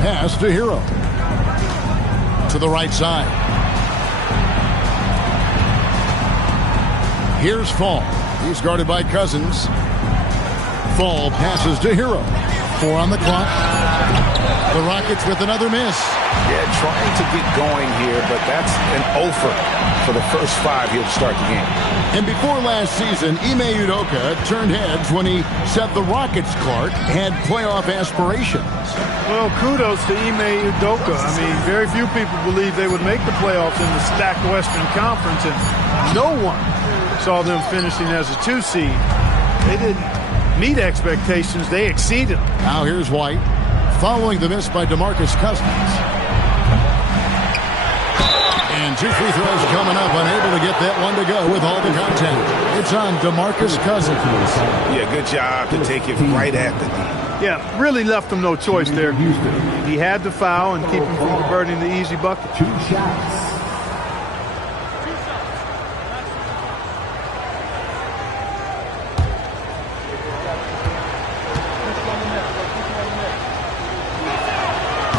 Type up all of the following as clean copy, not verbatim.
Pass to Hero. To the right side. Here's Fall. He's guarded by Cousins. Fall passes to Hero. 4 on the clock. The Rockets with another miss. Yeah, trying to get going here, but that's an offer for the first 5 here to start the game. And before last season, Ime Udoka turned heads when he said the Rockets, Clark, had playoff aspirations. Well, kudos to Ime Udoka. I mean, very few people believe they would make the playoffs in the stacked Western Conference, and no one saw them finishing as a 2 seed. They didn't meet expectations. They exceeded. Now here's White, following the miss by DeMarcus Cousins. And 2 free throws coming up, unable to get that one to go with all the contact. It's on DeMarcus Cousins. Yeah, good job to take it right at the knee. Yeah, really left him no choice there. He had to foul and keep him from converting the easy bucket. 2 shots.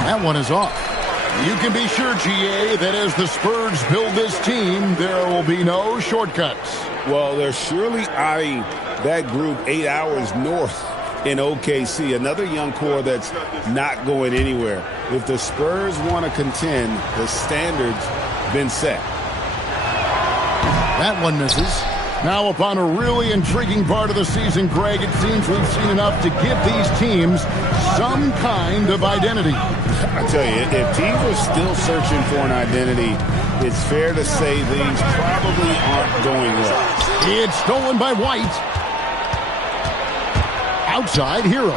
That one is off. You can be sure, GA, that as the Spurs build this team, there will be no shortcuts. Well, they're surely eyeing that group 8 hours north in OKC. Another young core that's not going anywhere. If the Spurs want to contend, the standard's been set. That one misses. Now upon a really intriguing part of the season, Greg, it seems we've seen enough to give these teams some kind of identity. I tell you, if teams are still searching for an identity, it's fair to say things probably aren't going well. It's stolen by White. Outside, Hero.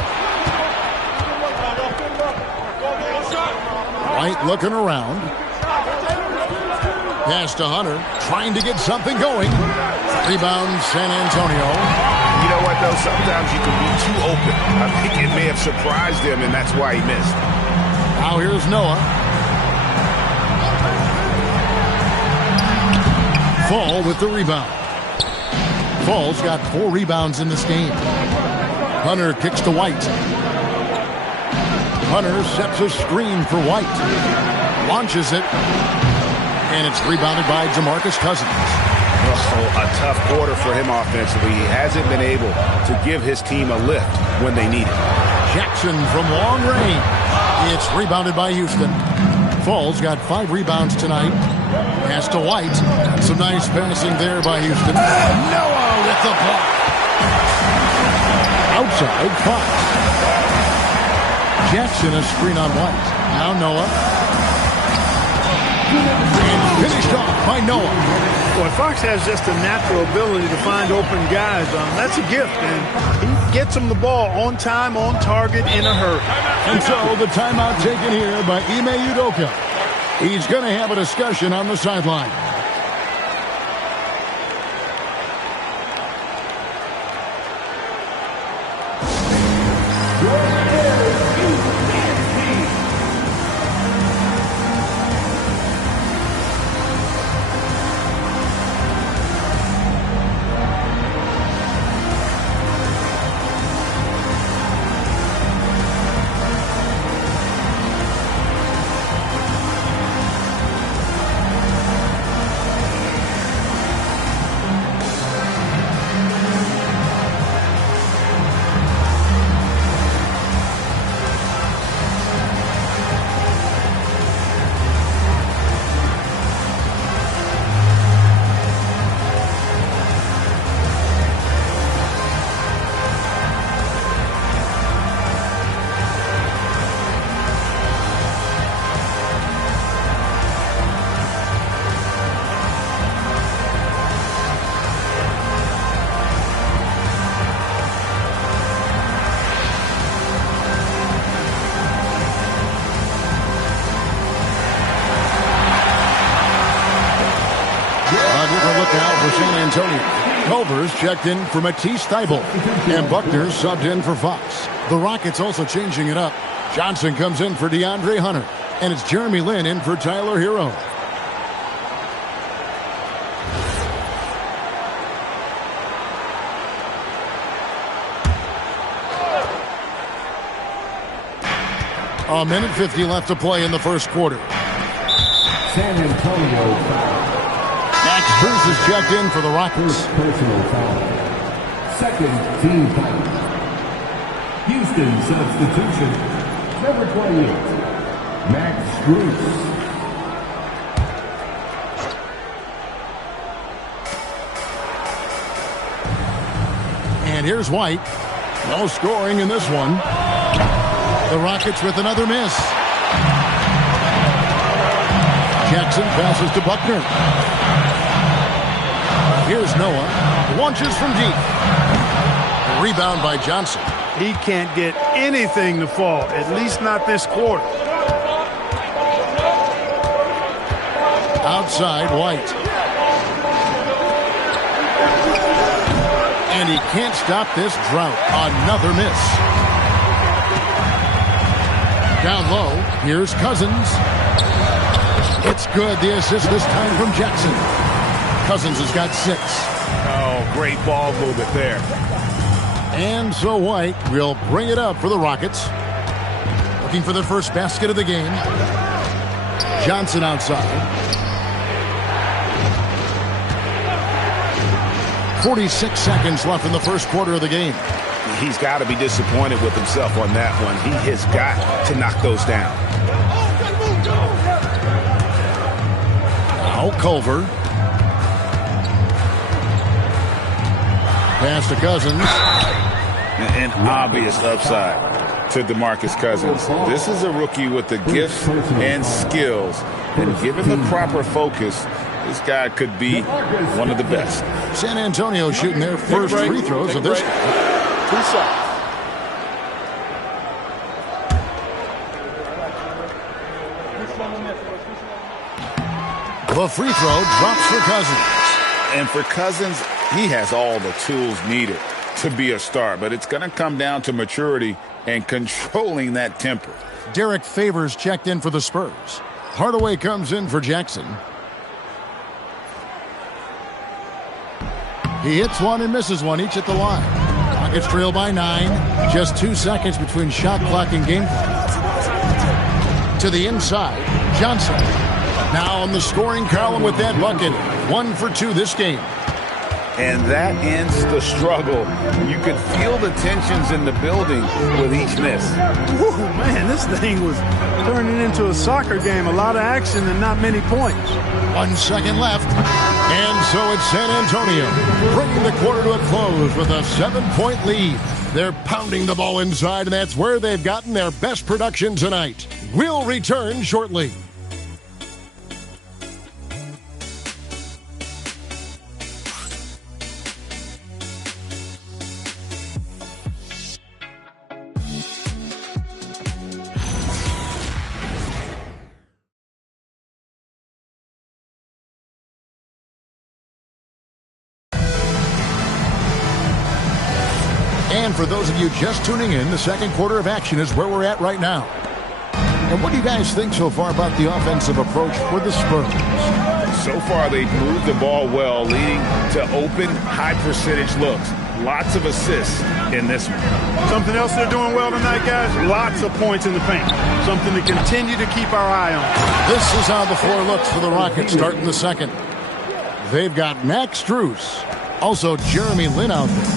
White looking around. Pass to Hunter, trying to get something going. Rebound, San Antonio. You know what, though? Sometimes you can be too open. I think it may have surprised him, and that's why he missed. Now here's Noah. Fall with the rebound. Fall's got 4 rebounds in this game. Hunter kicks to White. Hunter sets a screen for White. Launches it. And it's rebounded by DeMarcus Cousins. Oh, a tough quarter for him offensively. He hasn't been able to give his team a lift when they need it. Jackson from long range. It's rebounded by Houston. Fall's got 5 rebounds tonight. Pass to White. Some nice passing there by Houston. Noah with the block. Outside, Fox. Jackson a screen on White. Now Noah. And finished off by Noah. Boy, Fox has just a natural ability to find open guys. That's a gift, and he gets them the ball on time, on target, in a hurry. And so the timeout taken here by Ime Udoka. He's going to have a discussion on the sideline. Culver's checked in for Matisse Thybulle, and Buckner subbed in for Fox. The Rockets also changing it up. Johnson comes in for DeAndre Hunter, and it's Jeremy Lin in for Tyler Hero. 1:50 left to play in the first quarter. San Antonio foul. Max Strus is checked in for the Rockets. First personal foul. Second team foul. Houston substitution. Number 28, Max Strus. And here's White. No scoring in this one. The Rockets with another miss. Jackson passes to Buckner. Here's Noah. Launches from deep. Rebound by Johnson. He can't get anything to fall, at least not this quarter. Outside, White. And he can't stop this drought. Another miss. Down low, here's Cousins. It's good. The assist this time from Jackson. Cousins has got 6. Oh, great ball movement there. And so White will bring it up for the Rockets. Looking for their first basket of the game. Johnson outside. 46 seconds left in the first quarter of the game. He's got to be disappointed with himself on that one. He has got to knock those down. Now Culver. Pass to Cousins. An obvious upside to DeMarcus Cousins. This is a rookie with the gifts and skills. And given the proper focus, this guy could be one of the best. San Antonio shooting their first free throws of this game. 2 shots. The free throw drops for Cousins. And for Cousins, he has all the tools needed to be a star. But it's going to come down to maturity and controlling that temper. Derek Favors checked in for the Spurs. Hardaway comes in for Jackson. He hits one and misses one, each at the line. Rockets trail by 9. Just 2 seconds between shot clock and game clock. To the inside, Johnson. Now on the scoring column with that bucket. 1 for 2 this game. And that ends the struggle. You could feel the tensions in the building with each miss. Woo, man, this thing was turning into a soccer game. A lot of action and not many points. 1 second left. And so it's San Antonio bringing the quarter to a close with a 7-point lead. They're pounding the ball inside, and that's where they've gotten their best production tonight. We'll return shortly. And for those of you just tuning in, the second quarter of action is where we're at right now. And what do you guys think so far about the offensive approach for the Spurs? So far, they've moved the ball well, leading to open, high-percentage looks. Lots of assists in this one. Something else they're doing well tonight, guys, lots of points in the paint. Something to continue to keep our eye on. This is how the floor looks for the Rockets starting the second. They've got Max Strus, also Jeremy Lin out there.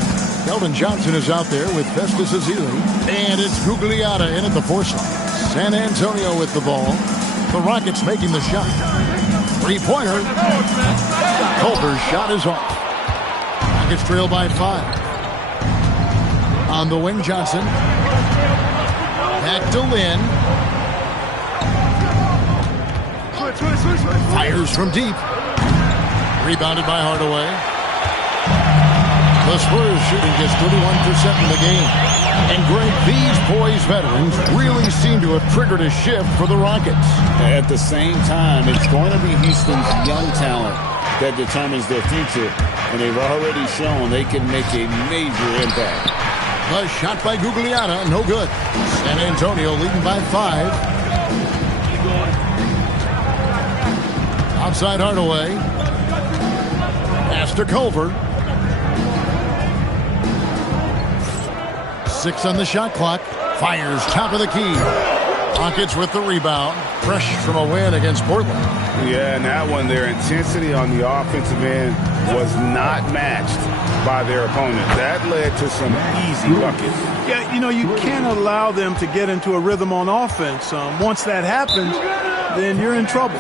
Keldon Johnson is out there with Festus Ezeli. And it's Gugliotta in at the 4 slot. San Antonio with the ball. The Rockets making the shot. Three-pointer. Culver's shot is off. Rockets trail by 5. On the wing, Johnson. Back to Lin. Fires from deep. Rebounded by Hardaway. The Spurs shooting just 31% in the game. And Greg, these poised veterans really seem to have triggered a shift for the Rockets. At the same time, it's going to be Houston's young talent that determines their future. And they've already shown they can make a major impact. The shot by Gugliotta, no good. San Antonio leading by 5. Outside Hardaway. Pass to Culver. 6 on the shot clock. Fires top of the key. Rockets with the rebound. Fresh from a win against Portland. Yeah, and that one, their intensity on the offensive end was not matched by their opponent. That led to some easy buckets. Yeah, you know, you can't allow them to get into a rhythm on offense. Once that happens, then you're in trouble.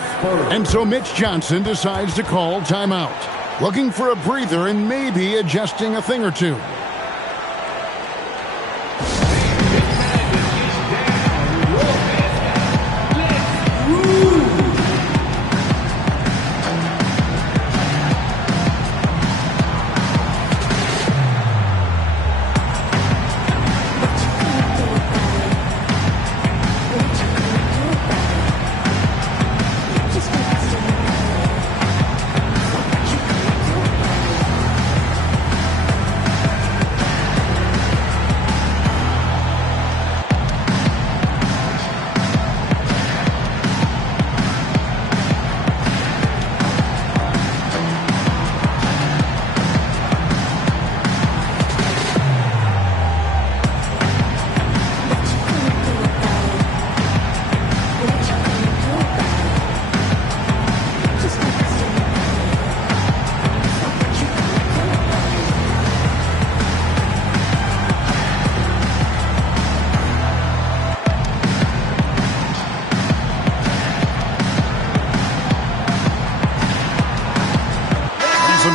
And so Mitch Johnson decides to call timeout. Looking for a breather and maybe adjusting a thing or two.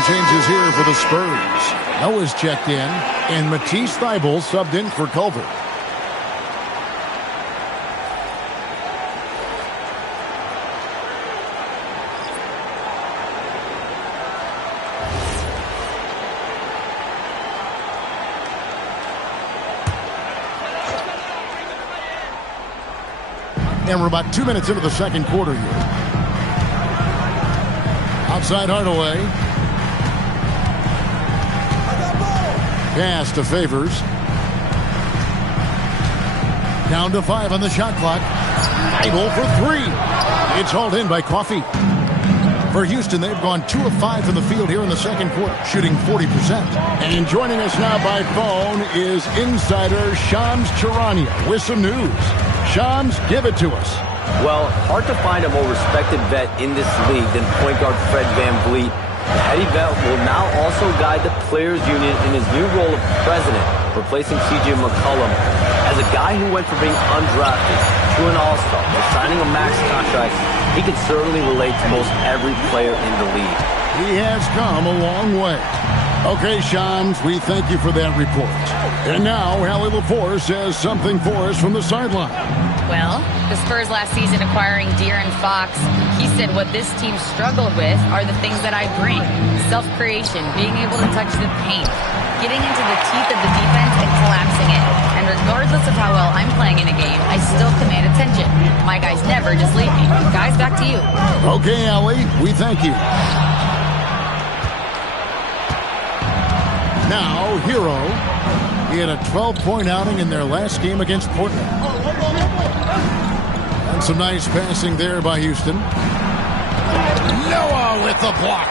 Changes here for the Spurs. Noah's checked in, and Matisse Thybulle subbed in for Culver. And we're about 2 minutes into the second quarter here. Outside Hardaway. Pass to Favors. Down to 5 on the shot clock. Idle for 3. It's hauled in by Coffey. For Houston, they've gone 2 of 5 from the field here in the second quarter, shooting 40%. And joining us now by phone is insider Shams Charania with some news. Shams, give it to us. Well, hard to find a more respected vet in this league than point guard Fred VanVleet. The heady vet will now also guide the Players Union in his new role of president, replacing C.J. McCollum. As a guy who went from being undrafted to an all-star by signing a max contract, he can certainly relate to most every player in the league. He has come a long way. Okay, Shams, we thank you for that report. And now, Hallie LaForce has something for us from the sideline. Well, the Spurs last season acquiring De'Aaron Fox, he said what this team struggled with are the things that I bring. Self-creation, being able to touch the paint, getting into the teeth of the defense and collapsing it. And regardless of how well I'm playing in a game, I still command attention. My guys never just leave me. Guys, back to you. Okay, Allie, we thank you. Now, Hero. He had a 12-point outing in their last game against Portland. And some nice passing there by Houston. Noah with the block.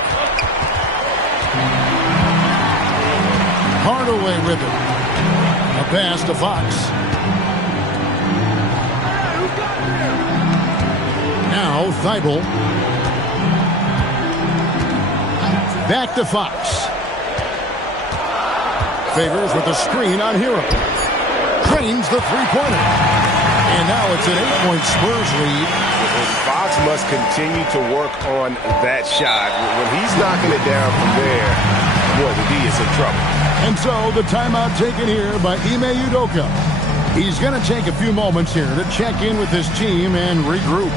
Hardaway with it. A pass to Fox. Now Thybulle. Back to Fox. Favors with a screen on Hero. Drains the three-pointer. And now it's an 8-point Spurs lead. Fox must continue to work on that shot. When he's knocking it down from there, boy, the D is in trouble. And so the timeout taken here by Ime Udoka. He's going to take a few moments here to check in with his team and regroup.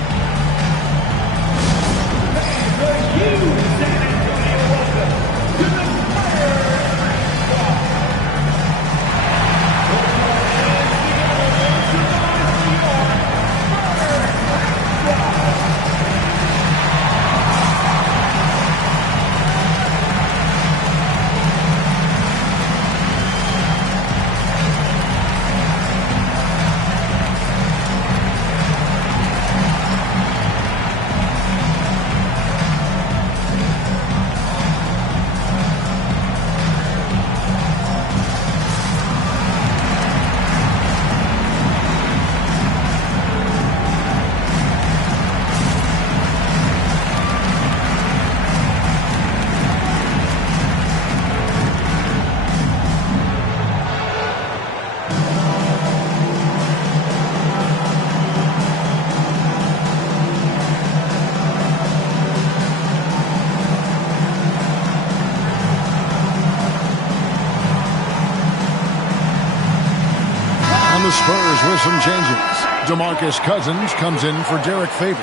And the Spurs with some changes. DeMarcus Cousins comes in for Derek Favors.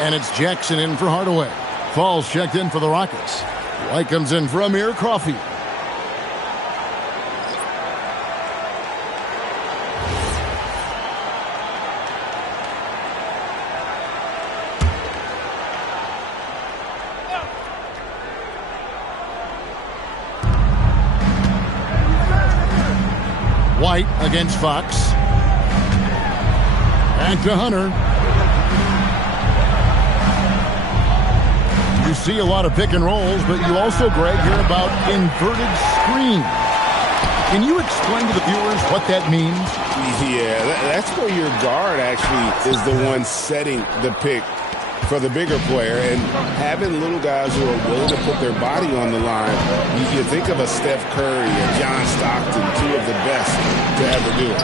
And it's Jackson in for Hardaway. Falls checked in for the Rockets. White comes in for Amir Coffey. White against Fox. Back to Hunter. You see a lot of pick and rolls, but you also, Greg, hear about inverted screen. Can you explain to the viewers what that means? Yeah, that's where your guard actually is the one setting the pick for the bigger player, and having little guys who are willing to put their body on the line. You think of a Steph Curry, a John Stockton, two of the best to ever do it.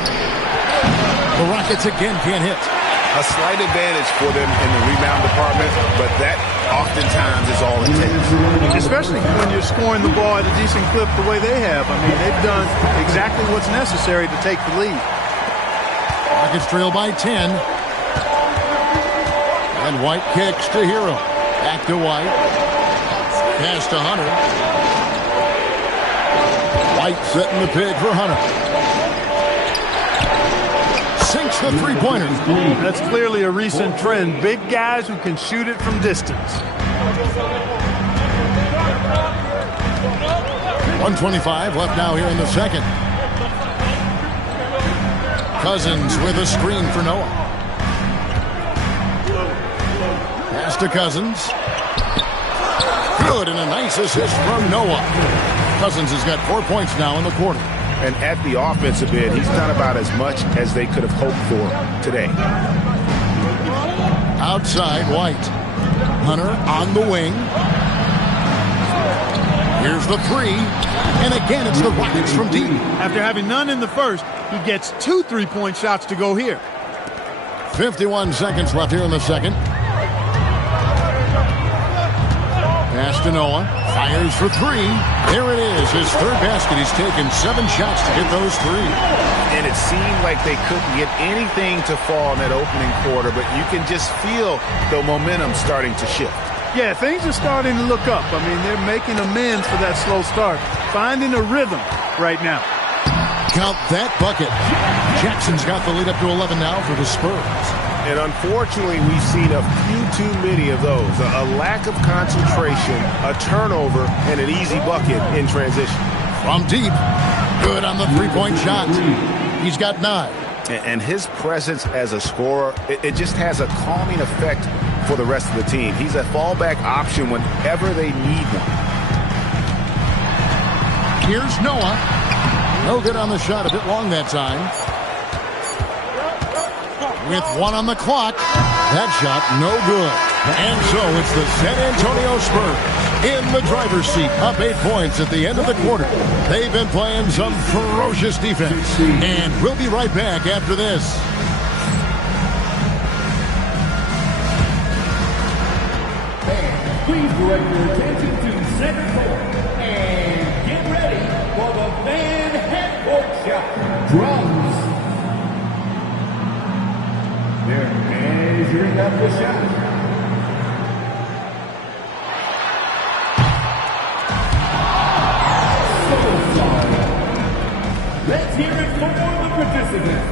The Rockets again can't hit. A slight advantage for them in the rebound department, but that oftentimes is all it takes. Especially when you're scoring the ball at a decent clip the way they have. I mean, they've done exactly what's necessary to take the lead. Rockets trail by 10. And White kicks to Hero. Back to White. Pass to Hunter. White setting the pick for Hunter. Sinks the three-pointer. That's clearly a recent trend. Big guys who can shoot it from distance. 1:25 left now here in the second. Cousins with a screen for Noah. Pass to Cousins. Good, and a nice assist from Noah. Cousins has got 4 points now in the quarter. And at the offensive end, he's done about as much as they could have hoped for today. Outside, White. Hunter on the wing. Here's the three. And again, it's the Rockets from deep. After having none in the first, he gets 2 3-point shots to go here. 51 seconds left here in the second. Pass to Noah. Fires for three. There it is. His third basket. He's taken 7 shots to get those 3. And it seemed like they couldn't get anything to fall in that opening quarter, but you can just feel the momentum starting to shift. Yeah, things are starting to look up. I mean, they're making amends for that slow start. Finding a rhythm right now. Count that bucket. Jackson's got the lead up to 11 now for the Spurs. And unfortunately, we've seen a few too many of those. A lack of concentration, a turnover, and an easy bucket in transition. From deep. Good on the three-point shot. He's got 9. And his presence as a scorer, it just has a calming effect for the rest of the team. He's a fallback option whenever they need one. Here's Noah. No good on the shot. A bit long that time. With 1 on the clock, that shot no good. And so it's the San Antonio Spurs in the driver's seat, up 8 points at the end of the quarter. They've been playing some ferocious defense. And we'll be right back after this. Please direct your attention to center court and get ready for the Van Handbook shot. Drums. They're measuring up the shot. So sorry. Let's hear it for the participants.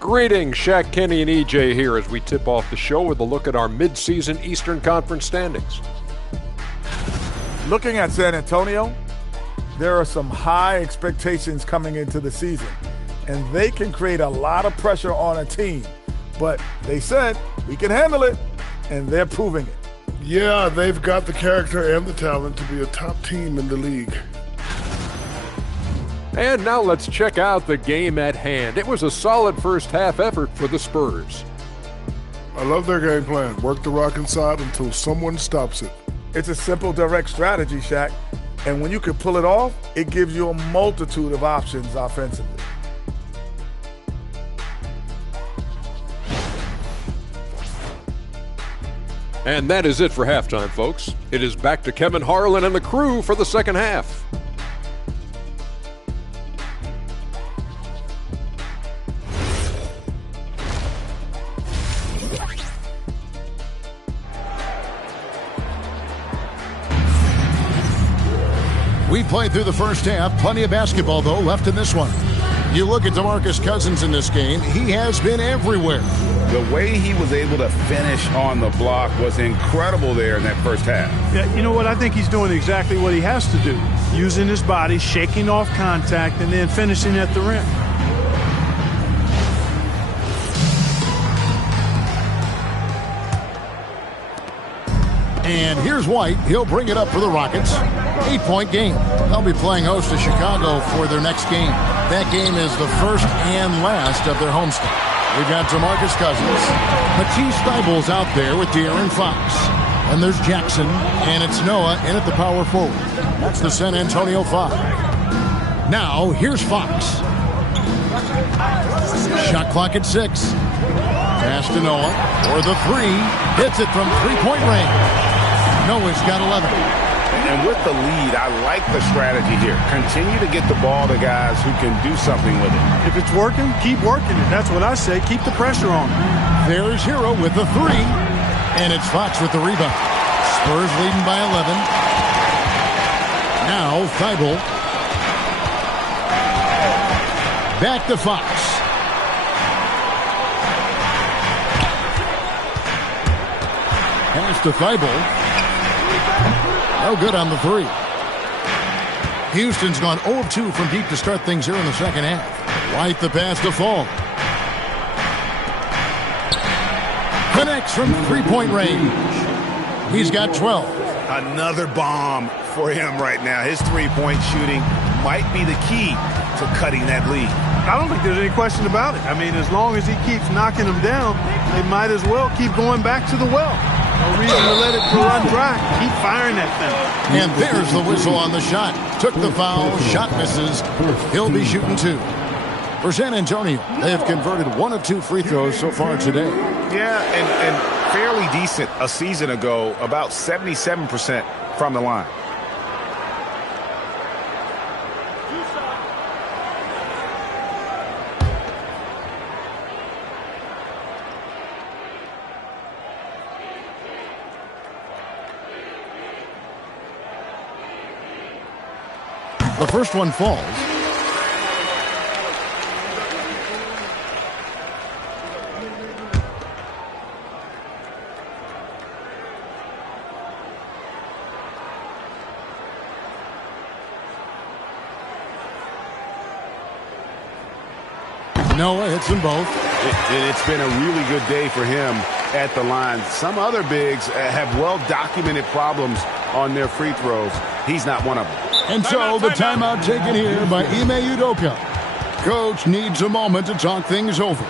Greetings, Shaq, Kenny, and EJ here as we tip off the show with a look at our midseason Eastern Conference standings. Looking at San Antonio, there are some high expectations coming into the season, and they can create a lot of pressure on a team. But they said, we can handle it, and they're proving it. Yeah, they've got the character and the talent to be a top team in the league. And now let's check out the game at hand. It was a solid first half effort for the Spurs. I love their game plan. Work the rock inside until someone stops it. It's a simple, direct strategy, Shaq. And when you can pull it off, it gives you a multitude of options offensively. And that is it for halftime, folks. It is back to Kevin Harlan and the crew for the second half. We played through the first half. Plenty of basketball, though, left in this one. You look at DeMarcus Cousins in this game, he has been everywhere. The way he was able to finish on the block was incredible there in that first half. Yeah, you know what? I think he's doing exactly what he has to do. Using his body, shaking off contact, and then finishing at the rim. And here's White. He'll bring it up for the Rockets. 8-point game. They'll be playing host to Chicago for their next game. That game is the first and last of their homestand. We've got DeMarcus Cousins. Matisse Thybulle's out there with De'Aaron Fox. And there's Jackson, and it's Noah in at the power forward. That's the San Antonio 5. Now, here's Fox. Shot clock at 6. Pass to Noah for the 3. Hits it from three-point range. Noah's got 11. And with the lead, I like the strategy here. Continue to get the ball to guys who can do something with it. If it's working, keep working it. That's what I say. Keep the pressure on. There's Hero with the 3. And it's Fox with the rebound. Spurs leading by 11. Now Thibault. Back to Fox. Pass to Thibault. No good on the 3. Houston's gone 0 of 2 from deep to start things here in the second half. White the pass to Fall. Connects from three-point range. He's got 12. Another bomb for him right now. His three-point shooting might be the key to cutting that lead. I don't think there's any question about it. I mean, as long as he keeps knocking them down, they might as well keep going back to the well. No reason to let it run dry. Keep firing that thing. And there's the whistle on the shot. Took the foul. Shot misses. He'll be shooting 2. For San Antonio, they have converted 1 of 2 free throws so far today. Yeah, and fairly decent a season ago, about 77% from the line. The first one falls. Noah hits them both. It's been a really good day for him at the line. Some other bigs have well-documented problems on their free throws. He's not one of them. And so the timeout taken here by Ime Udoka. Coach needs a moment to talk things over.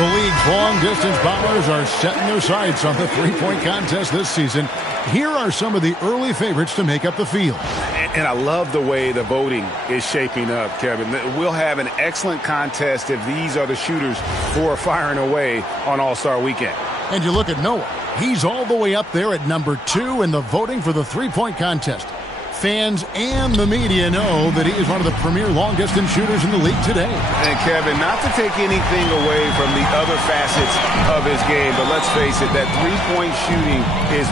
The league's long-distance bowlers are setting their sights on the three-point contest this season. Here are some of the early favorites to make up the field. And I love the way the voting is shaping up, Kevin. We'll have an excellent contest if these are the shooters who are firing away on All-Star Weekend. And you look at Noah. He's all the way up there at number 2 in the voting for the three-point contest. Fans and the media know that he is one of the premier long-distance shooters in the league today. And, Kevin, not to take anything away from the other facets of his game, but let's face it, that three-point shooting is